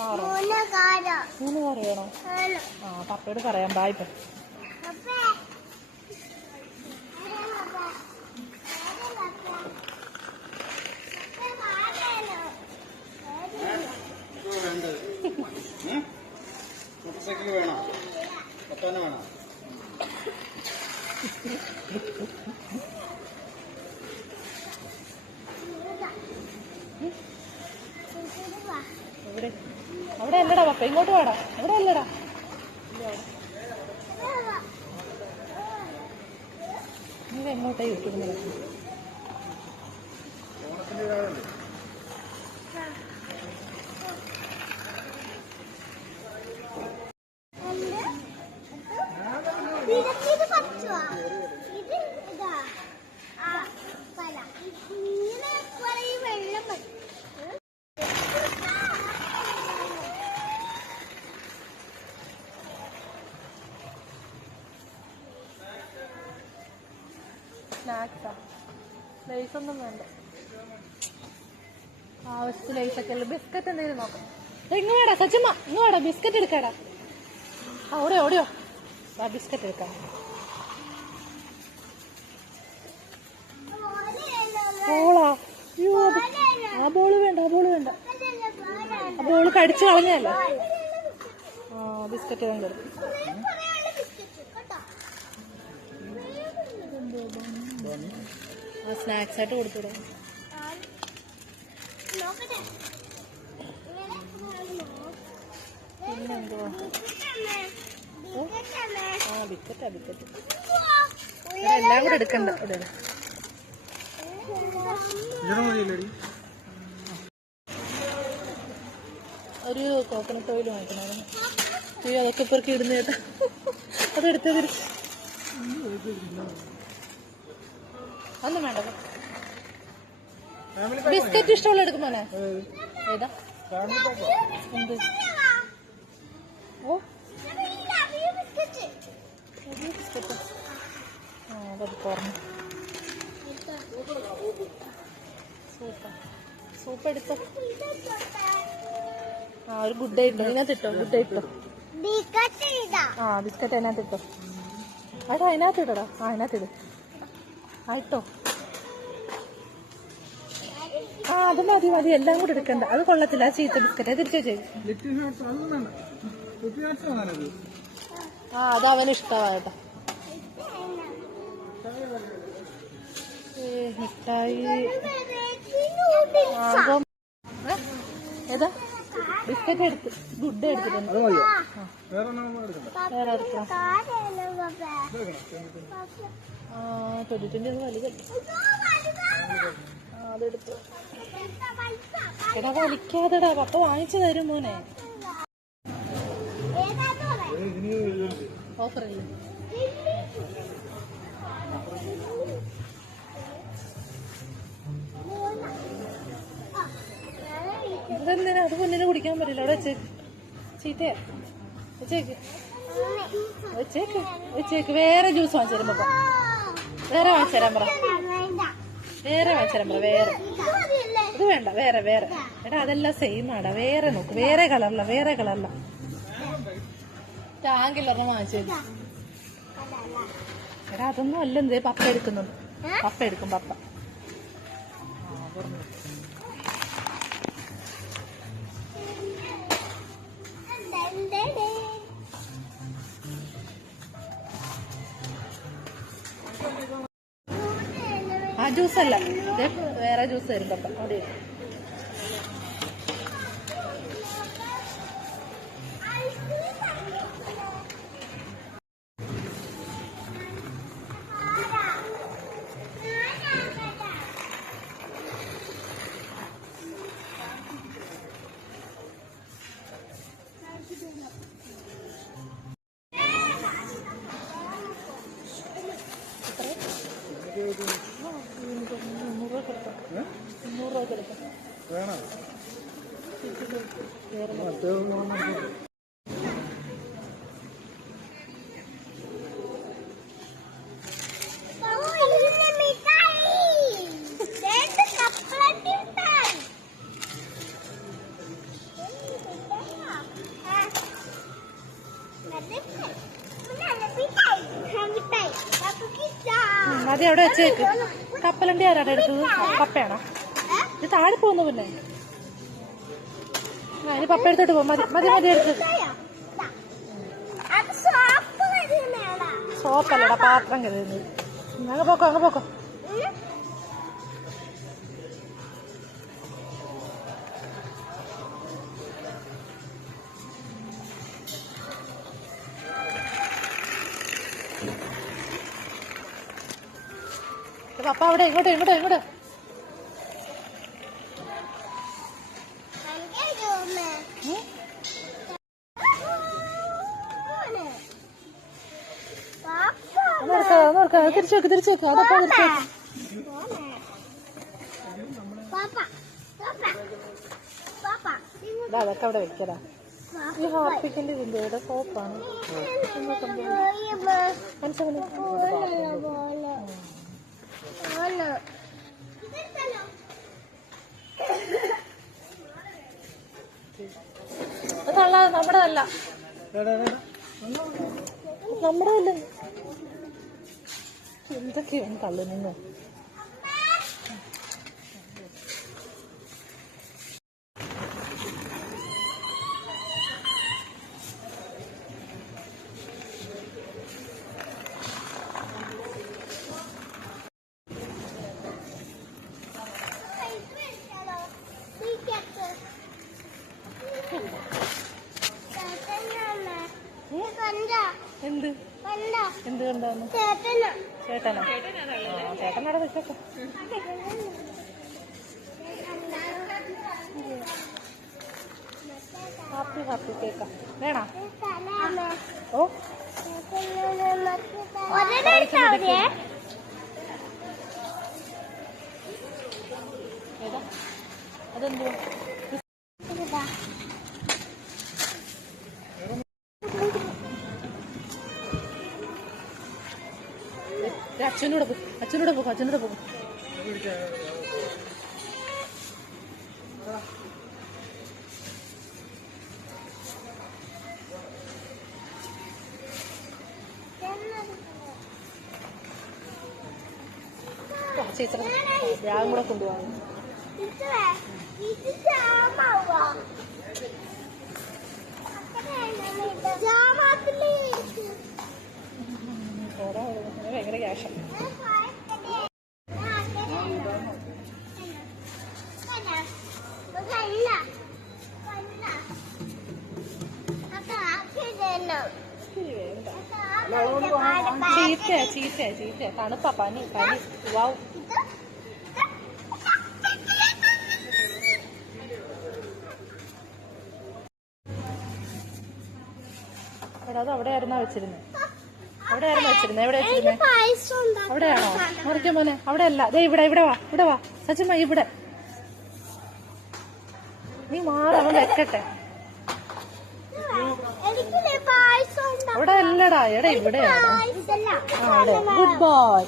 മൂന്ന് കാറ് വേണോ? ആ പപ്പയോട് പറയാം. ബായ്. ഇപ്പം അവിടെ അല്ലടാ പപ്പ, ഇങ്ങോട്ട് വേടാ. അവിടെ അല്ലടാ, നീ എങ്ങോട്ടാ ഇരിക്കുന്നത്? സ്നാക്സാ, ലൈസൊന്നും വേണ്ട. ആവശ്യത്തിൽ ലൈസൊക്കെ ഉള്ളു. ബിസ്ക്കറ്റ് എന്തെങ്കിലും നോക്കാം. ഇങ്ങ് വേടാ സച്ചിമ്മ, ഇങ്ങ് വേടാ, ബിസ്ക്കറ്റ് എടുക്കാടാ. ആ ഓടിയോ ഓടിയോ, ആ ബിസ്ക്കറ്റ് എടുക്കാം. ബോളാ? അയ്യോ, ആ ബോള് വേണ്ട, ആ ബോള് വേണ്ട. ആ ബോള് കടിച്ചു കളഞ്ഞല്ലേ. ആ ബിസ്ക്കറ്റ് വേണ്ട. ആ സ്നാക്സ് ആയിട്ട് കൊടുത്തുവിടാം. പിന്നെന്തോ ആ ബിസ്ക്കറ്റാ, ബിസ്ക്കറ്റ് എല്ലാം കൂടെ എടുക്കണ്ട. ഇവിടെ ഒരു കോക്കനട്ട് ഓയിൽ വാങ്ങിക്കണമായിരുന്നു. അയ്യോ അതൊക്കെ ഇപ്പൊക്കെ ഇടുന്ന കേട്ടാ. അതെടുത്തത് ഒന്നും വേണ്ട. ബിസ്ക്കറ്റ് ഇഷ്ടമുള്ള എടുക്കുമോനെ? ഏതാ? എന്ത്? ഓ ബിസ്ക്കറ്റ്. ആ അത് കുറഞ്ഞു. സൂപ്പർ സൂപ്പ് എടുത്തോ. ആ ഒരു ഗുഡ് ഡേ ഇട്ടോ, ഇതിനകത്ത് ഇട്ടോ. ഗുഡ് ഡേ ഇട്ടോ. ആ ബിസ്ക്കറ്റ് അതിനകത്ത് ഇട്ടോ. അതാ അതിനകത്ത് ഇടടാ. ആ അതിനകത്ത് ഇട്. ആയിട്ടോ. ആ അത് മതി മതി, എല്ലാം കൂടെ എടുക്കണ്ട. അത് കൊള്ളത്തില്ല, ആ ചീത്ത ബിസ്ക്കറ്റ്. തിരിച്ചു ചെയ്തു. ആ അത് അവന് ഇഷ്ടമാ കേട്ടോ. മിഠായി ഏതാ? ബിസ്ക്കറ്റ് എടുത്ത് ഗുഡ് എടുത്തിട്ടുണ്ട്. വേറെ എടുക്കാം. ആ 2020 വലുതല്ലേ. അതെടുത്തു. എടാ വലിക്കാതെടാ, പപ്പ വാങ്ങിച്ചു തരും മോനെ. ഓഫറില്ലേ? ഇതെന്തിനാ? അത് കുഞ്ഞിന് കുടിക്കാൻ പറ്റില്ല. അവിടെ വെച്ചേക്ക്. ചീത്തയാ. വെച്ചേക്ക് വെച്ചേക്ക് വെച്ചേക്ക്. വേറെ ജ്യൂസ് വാങ്ങിച്ചു തരും പപ്പ. വേറെ വാങ്ങിച്ചു തരാൻ പറ. വേറെ വാങ്ങിച്ചു തരാൻ പറ. വേറെ ഇത് വേണ്ട. വേറെ വേറെ. എടാ അതെല്ലാം സെയിം ആടാ. വേറെ നോക്ക്. വേറെ കളറില, വേറെ കളറില. ടാങ്കിലൊരെണ്ണം വാങ്ങിച്ചു തരും. എടാ അതൊന്നും അല്ല. എന്തേ പപ്പ എടുക്കുന്നുണ്ട്. പപ്പ എടുക്കും പപ്പ. ആ ജ്യൂസല്ല, വേറെ ജ്യൂസ് തരും പപ്പ. അവിടെ അവിടെ വെച്ചേക്ക്. കപ്പലണ്ടി ആരാണ് എടുത്തത്? പപ്പയാണോ? ഇത് താഴെ പോകുന്നു. പിന്നെ ഇനി പപ്പ എടുത്തോട്ട് പോകും. മതി മതി മതി എടുത്തത്. സോപ്പല്ലടാ, പാത്രം കരുതുന്നത്. അങ്ങ് പോക്കോ, അങ്ങ് പോക്കോ. പപ്പ അവിടെ ഇങ്ങോട്ട് ഇങ്ങോട്ട് ഇങ്ങോട്ട്. തിരിച്ചേക്ക് തിരിച്ചേക്ക്. അതപ്പോ തിരിച്ചേക്ക്. അതൊക്കെ അവിടെ വെക്കടാ. ഈ ഹാർപ്പിക്കിന്റെ ഇതിന്റെ ഇവിടെ സോപ്പാണ്. അതല്ല, നമ്മുടെ അല്ല, നമ്മുടെ അല്ല. എന്തൊക്കെയാണ് തള്ളുന്നു? എന്ത് എന്ത് കണ്ടാന്ന്? ചേട്ടനോ? ചേട്ടനവിടെ വെച്ചേക്ക. ഹാപ്പി ഹാപ്പി കേക്ക വേണോ? ഓ ഏതാ അതെന്തോ? അച്ഛനോട് പോകും, അച്ഛനോട് പോകും, അച്ഛനോട് പോകും. ചേച്ചി ബാഗും കൂടെ കൊണ്ടുപോകാം. ഭയങ്കര ക്യാഷ്. ചീത്തയാ ചീത്തയാ ചീത്തയാ. തണുപ്പാ, പനി പനി. വാവ്. എടാ അത് അവിടെയായിരുന്നാ വെച്ചിരുന്നത്? അവിടെയായിരുന്നു വെച്ചിരുന്നത്? എവിടെ വെച്ചിരുന്നേ? അവിടെയാണോ? മറിക്കാൻ മോനെ. അവിടെ അല്ല, ദേ ഇവിടെ ഇവിടെ വാ, ഇവിടെ വാ സച്ചിമ്മ, ഇവിടെ. നീ മാറ, അവൻ വെക്കട്ടെ. അവിടെ അല്ലടാ, എടാ ഇവിടെയാണ്. Good boy.